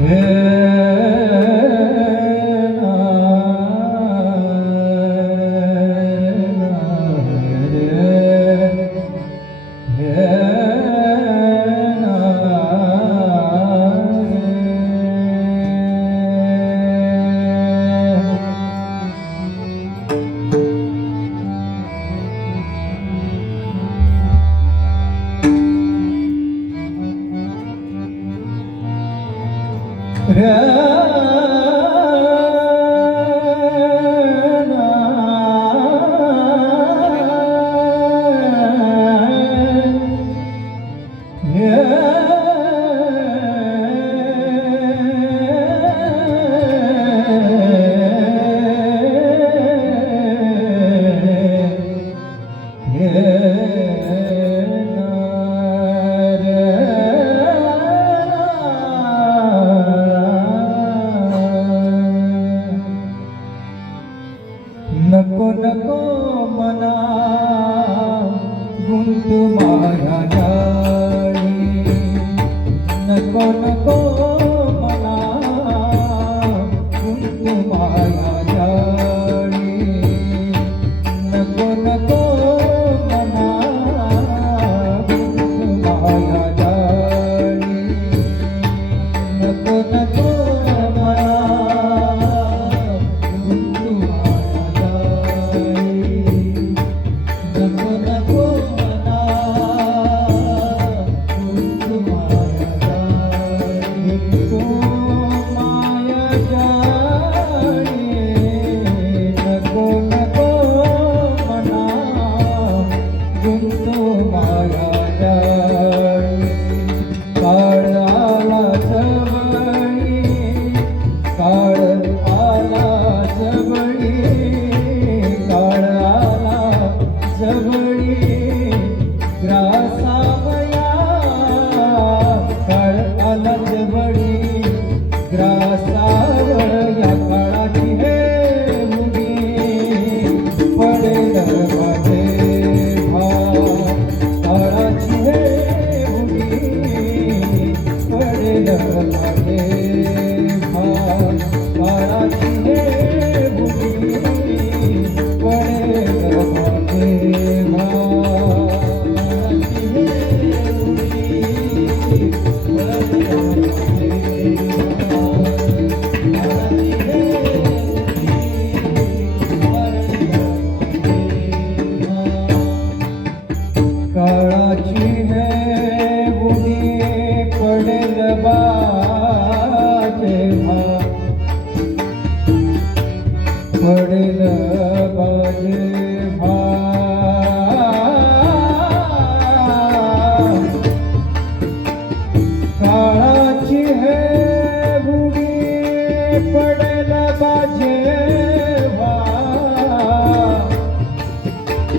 Yeah. नको नको मना गुंत माना जाई। नको नको मना गुंत मना जाई। graça.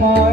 more.